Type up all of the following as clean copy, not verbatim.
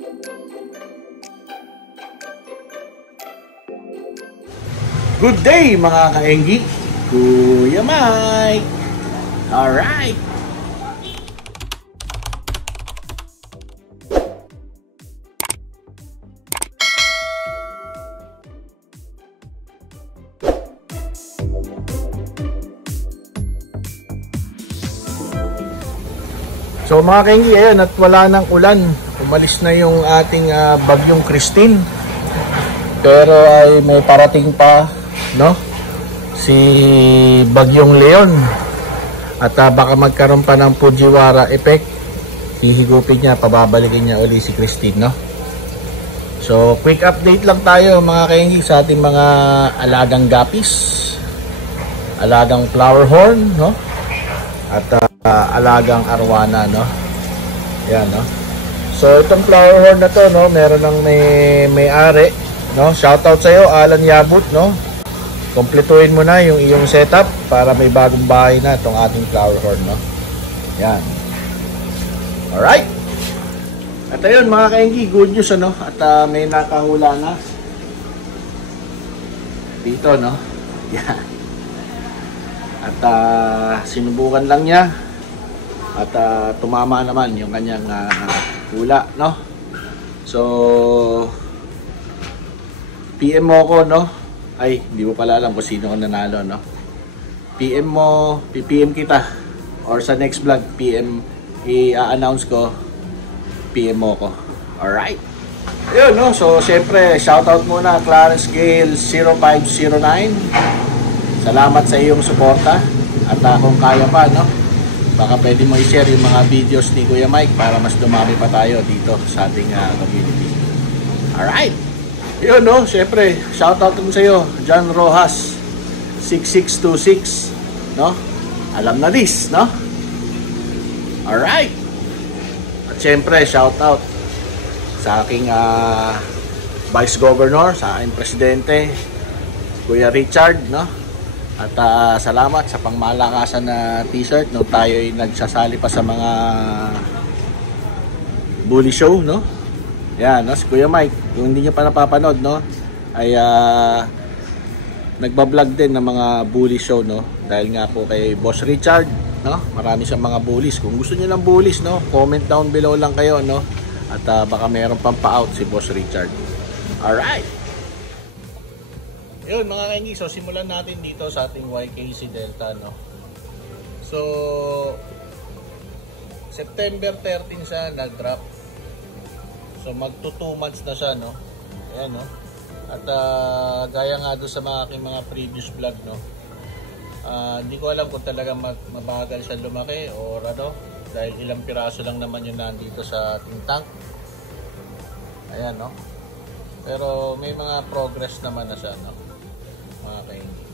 Good day mga kaenggi, Kuya Mike. Alright. So mga kaenggi, ayun, at wala nang ulan. Umalis na yung ating bagyong Christine. Pero ay may parating pa, no? Si bagyong Leon. At baka magkaroon pa ng Fujiwara effect. Hihigupin niya, pababalikin niya uli si Christine, no? So quick update lang tayo mga kaenggi sa ating mga alagang gapis, alagang flower horn, no? At alagang arwana, no? Yan, no? So itong flower horn na to, no, meron ng may-ari, no? Shoutout sa iyo, Alan Yabut, no? Kompletuhin mo na yung iyong setup para may bagong bahay na itong ating flower horn, no? Yan. Alright. At ayun mga kaenggi, good news, ano? At may nakahula na dito, no? Yan. At sinubukan lang niya at tumama naman yung kanyang hula, no? So PM mo ko, no? Ay, hindi mo pala alam kung sino ang nanalo, no? PM mo, PM kita or sa next vlog PM i-announce ko, PM mo ko. Alright. Ayun, no? So syempre shoutout muna Clarence Gale 0509. Salamat sa iyong suporta at kung kaya pa, no, baka pwede mo i-share yung mga videos ni Kuya Mike para mas dumami pa tayo dito sa ating community. Alright. Yun, no, syempre shoutout mo sa iyo John Rojas 6626, no, alam na this, no. Alright. At syempre shoutout sa aking Vice Governor, sa aking Presidente Kuya Richard, no. At salamat sa pangmalakasan na t-shirt nung tayo ay nagsasali pa sa mga bully show, no? Yan, no? Si Kuya Mike, kung hindi nyo pa napapanood, no, ay nagbablog din ng mga bully show, no? Dahil nga po kay Boss Richard, no? Marami siyang mga bullies. Kung gusto niyo ng bullies, no, comment down below lang kayo, no? At baka meron pang pa-out si Boss Richard. Alright. Yun mga kaenggi, so simulan natin dito sa ating YKC Delta, no. So September 13 siya nag-drop. So magto 2 months na siya, no. Ayan, no. At gaya nga doon sa mga aking mga previous vlog, no. Hindi ko alam kung talaga mabagal siya lumaki or ano, dahil ilang piraso lang naman yung nandito sa ating tank. Ayan, no. Pero may mga progress naman na siya, no. Mga kaenggi.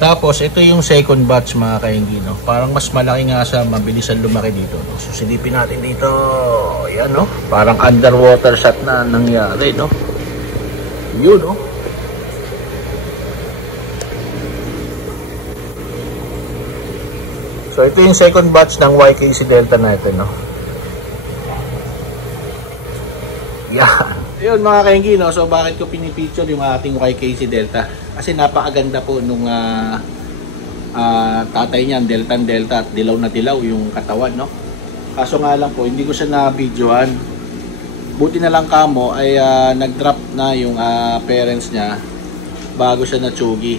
Tapos ito yung second batch mga kaenggi, no. Parang mas malaki nga siya, mabilisan lumaki dito, no. So silipin natin dito. Ayan, no. Parang underwater shot na nangyari, no. Yun, no. So ito yung second batch ng YKC Delta natin, no. Yan. Yun mga kaenggi, no. So bakit ko pinipicture yung ating YKC Delta? Kasi napakaganda po nung tatay niyan, Delta at dilaw na dilaw yung katawan, no. Kaso nga lang po, hindi ko siya na-videoan. Buti na lang kamo ay nag-drop na yung parents niya bago siya na-tsugi,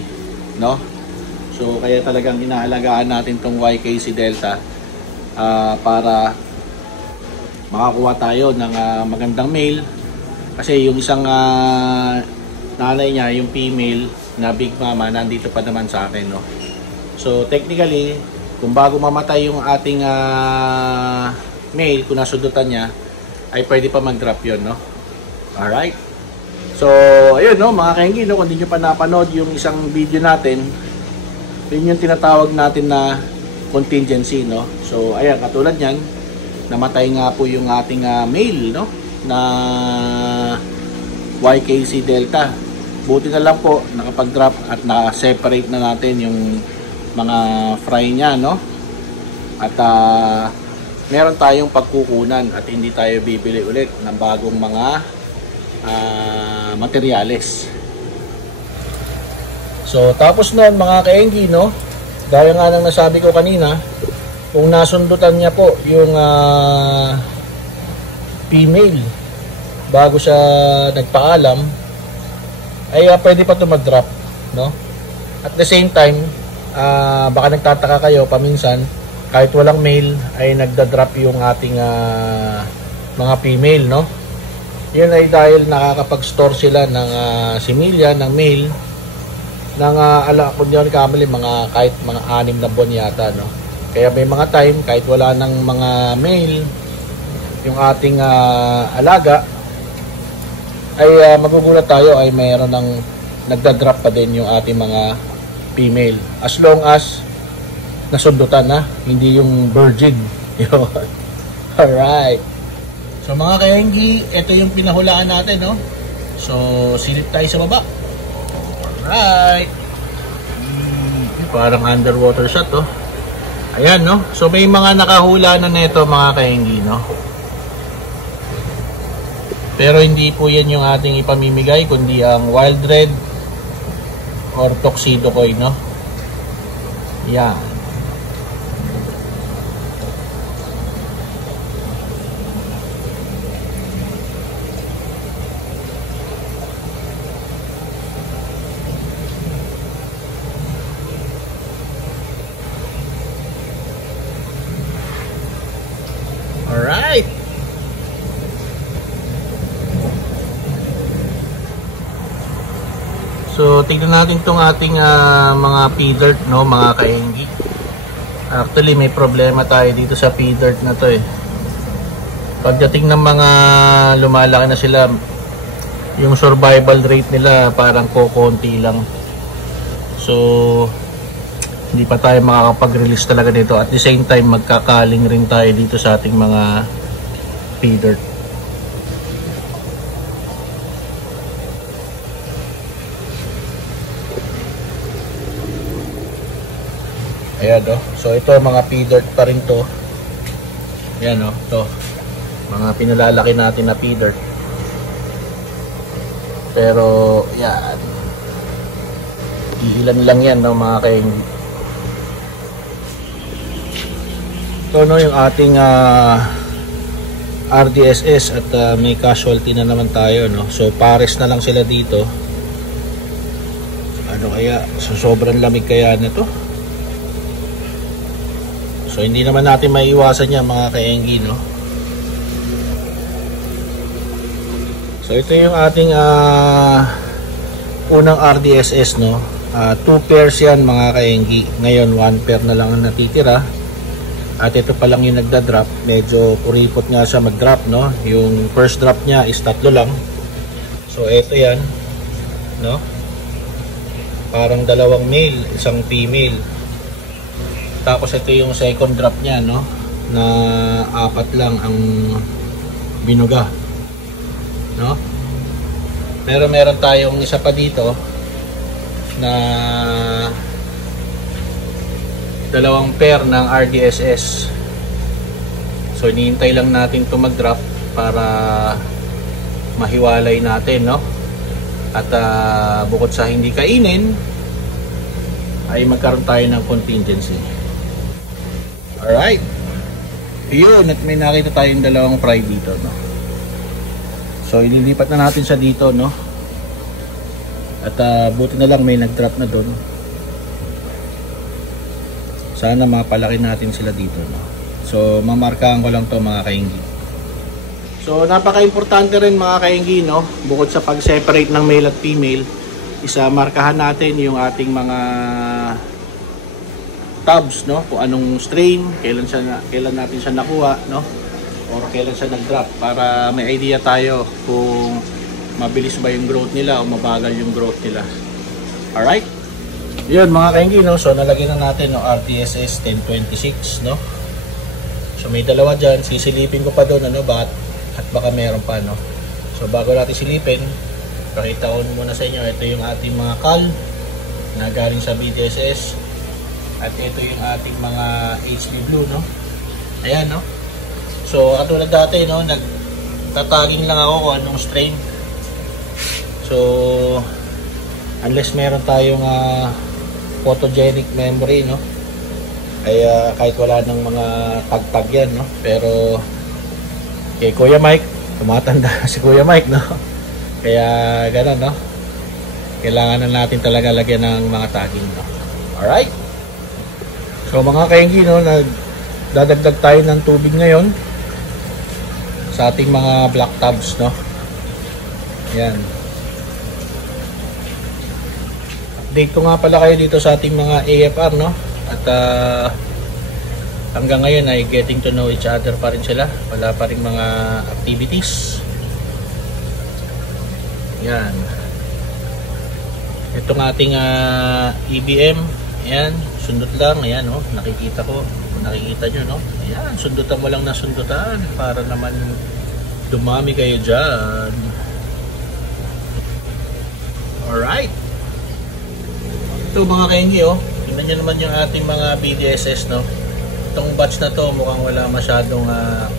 no. So kaya talagang inaalagaan natin tong YKC Delta para makakuha tayo ng magandang male. Kasi yung isang nanay niya, yung female na Big Mama, nandito pa naman sa akin, no. So technically, kung bago mamatay yung ating male, kung nasundutan niya, ay pwede pa mag-drop yun, no. Alright. So ayun, no, mga kaenggi, no, kung hindi nyo pa napanood yung isang video natin, yun yung tinatawag natin na contingency, no. So ayan, katulad yan, namatay nga po yung ating male, no, na YKC Delta. Buti na lang po nakapag-drop at na-separate na natin yung mga fry niya, no. At meron tayong pagkukunan at hindi tayo bibili ulit ng bagong mga materyales. So tapos nun mga kaenggi, no, gaya nga ng nasabi ko kanina, kung nasundutan niya po yung female bago siya nagpaalam, ay pwede pa ito mag-drop, no? At the same time, baka nagtataka kayo paminsan, kahit walang male ay nagda-drop yung ating mga female, no? Yun ay dahil nakakapag-store sila ng similya ng male ng kung di ako kamali, kahit mga 6 na buwan yata, no? Kaya may mga time kahit wala ng mga male yung ating alaga, ay magugulat tayo ay mayroon ng nagda-drop pa din yung ating mga female, as long as nasundutan na, hindi yung virgin. Alright, so mga kaenggi, ito yung pinahulaan natin, no? So silip tayo sa baba. Alright, parang underwater shot, oh. Ayan, no? So may mga nakahula na nito mga kaenggi, no? Pero hindi po yan yung ating ipamimigay, kundi ang wild red or tuxedo koi, no? Yan. Alright. So tignan natin tong ating mga pea dirt, no, mga kaenggi. Actually may problema tayo dito sa pea dirt na to, eh. Pagdating ng mga lumalaki na sila, yung survival rate nila parang kokonti lang. So hindi pa tayo makakapag-release talaga dito. At the same time, magkakaling rin tayo dito sa ating mga pea dirt. Ayan, oh. So ito mga pea dirt pa rin to. Ayan, oh. Ito mga pinalalaki natin na pea dirt. Pero yan, ilan lang yan, no, mga kaenggi. Ito, no, yung ating RDSS at may casualty na naman tayo, no. So pares na lang sila dito. Ano kaya? So sobrang lamig kaya nito. So hindi naman natin maiiwasan yan mga kaenggi, no. So ito yung ating unang RDSS, no. 2 pairs yan mga kaenggi. Ngayon 1 pair na lang ang natitira. At ito pa lang yung nagda-drop. Medyo kuripot nga siya mag-drop, no. Yung first drop niya is 3 lang. So ito yan, no. Parang 2 male, 1 female. Tapos ito yung second drop niya, no, na 4 lang ang binuga, no. Pero meron tayong isa pa dito na 2 pair ng RDSS. So hinihintay lang natin ito mag-drop para mahiwalay natin, no. At bukod sa hindi kainin, ay magkaroon tayo ng contingency. Alright. Yun, at may nakita tayong 2 fry dito, no. So ililipat na natin siya dito, no. At buti na lang may nag-drop na doon. Sana mapalaki natin sila dito, no. So mamarkahan ko lang to mga kaenggi. So napaka-importante rin mga kaenggi, no, bukod sa pag-separate ng male at female, isa markahan natin yung ating mga tabs, no, kung anong strain, kailan natin siya nakuha, no, or kailan siya nag-drop, para may idea tayo kung mabilis ba yung growth nila o mabagal yung growth nila. Alright, yun mga kaenggi, no. So nalagyan na natin no, RDSS 1026, no. So may 2 dyan, sisilipin ko pa doon, ano, baka meron pa, no. So bago natin silipin, pakita ko muna sa inyo, ito yung ating mga cal na galing sa BDSS. At ito yung ating mga HB Blue, no. Ayan, no. So katulad dati, no, nagtataging lang ako kung anong strain. So unless meron tayong photogenic memory, no, ay kahit wala ng mga tag-tag yan, no. Pero kay Kuya Mike, tumatanda si Kuya Mike, no, kaya gano'n, no, kailangan na natin talaga lagyan ng mga tagging, no. Alright, so mga kainggi, no, nagdadagdag tayo ng tubig ngayon sa ating mga black tabs, no. Yan, update ko nga pala kayo dito sa ating mga AFR, no. At hanggang ngayon ay getting to know each other pa rin sila. Wala pa rin mga activities. Yan. Itong ating EBM. Yan. Sundot lang. Ayan, oh. Nakikita ko. Nakikita nyo, no? Ayan. Sundutan mo lang na sundutan. Para naman dumami kayo dyan. Alright. Ito mga kaingi, oh. Tingnan nyo naman yung ating mga BDSS, no? Itong batch na to mukhang wala masyadong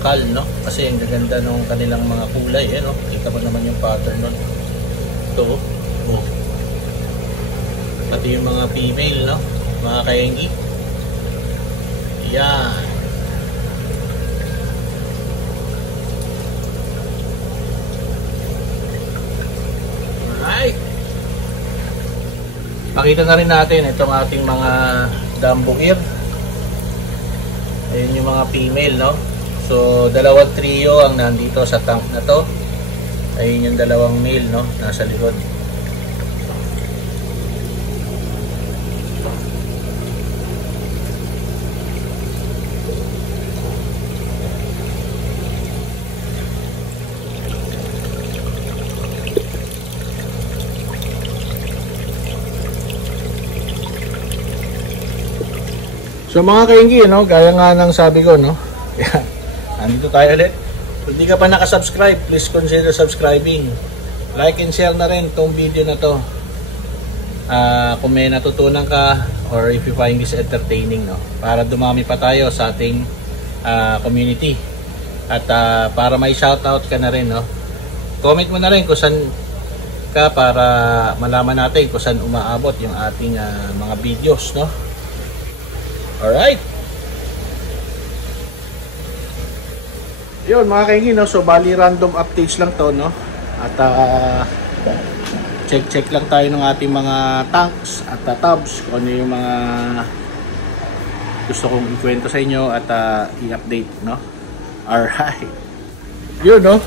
kal, no? Kasi ang gaganda ng kanilang mga kulay, no? Kita mo naman yung pattern nun. Ito, oh. Pati yung mga female, no? Mga kaingi. Yan. Alright. Pakita na rin natin itong ating mga Dumbo ear. Ayun yung mga female, no? So, dalawang trio ang nandito sa tank na to. Ayun yung dalawang male, no? Nasa likod. So mga kainggi, no, gaya nga ng sabi ko, no, nandito tayo ulit. Kung hindi ka pa nakasubscribe, please consider subscribing. Like and share na rin itong video na to. Kung may natutunan ka or if you find this entertaining, no, para dumami pa tayo sa ating community. At para may shoutout ka na rin, no, comment mo na rin kung saan ka para malaman natin kung saan umaabot yung ating mga videos, no. Alright. Yun mga kaingin, no? So bali random updates lang to, no? At check lang tayo ng ating mga tanks at tabs kung ano yung mga gusto kong ikwento sa inyo at i-update, no? Alright. Yun, no?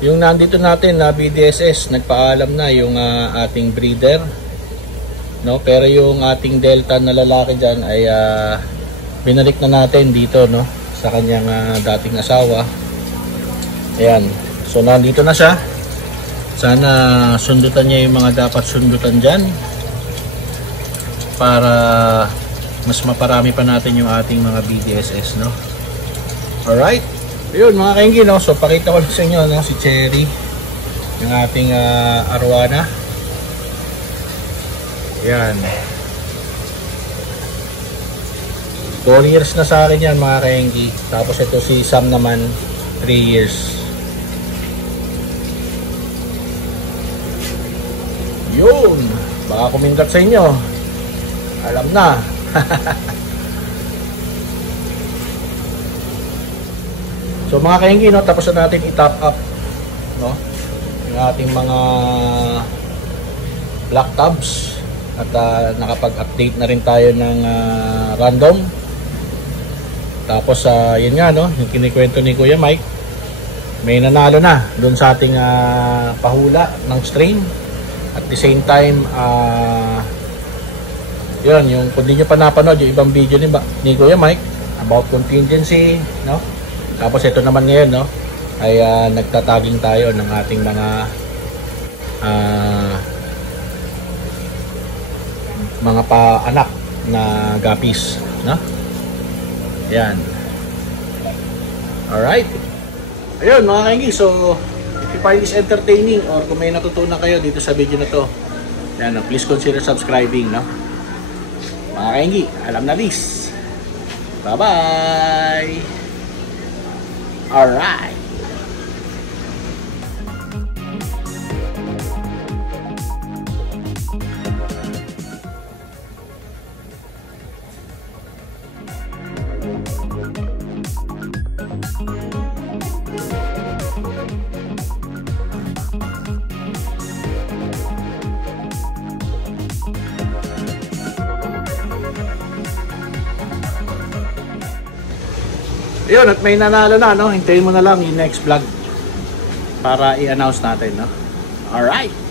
Yung nandito natin na BDSS, nagpaalam na yung ating breeder, no, pero yung ating Delta na lalaki dyan ay binalik na natin dito, no, sa kanyang dating asawa. Ayan, so nandito na siya. Sana sundutan niya yung mga dapat sundutan dyan para mas maparami pa natin yung ating mga BDSS, no. Alright, yun mga kainggi, no. So pakita ko sa inyo, no, si Cherry, yung ating Arowana. Yan. 4 years na sa akin yan mga kainggi. Tapos ito si Sam naman 3 years. Yun. Baka kumingat sa inyo. Alam na. So mga kainggi, no, tapos na natin i-top up, no, yung ating mga black tabs. At nakapag-update na rin tayo ng random. Tapos yun nga, no, yung kinikwento ni Kuya Mike, may nanalo na doon sa ating pahula ng strain. At the same time, yun, yung kung di nyo pa napanood yung ibang video ni Kuya Mike about contingency, no. Tapos ito naman ngayon, no, ay nagtataging tayo ng ating mga paanak na guppies, no? Yan. Alright. Ayun mga kainggi, so if you find this entertaining or kung may natutunan kayo dito sa video na to, yan, please consider subscribing, no? Mga kainggi, alam na this. Bye bye. Alright. Yun, at may nanalo na, no? Hintayin mo na lang yung next vlog para i-announce natin, no? Alright!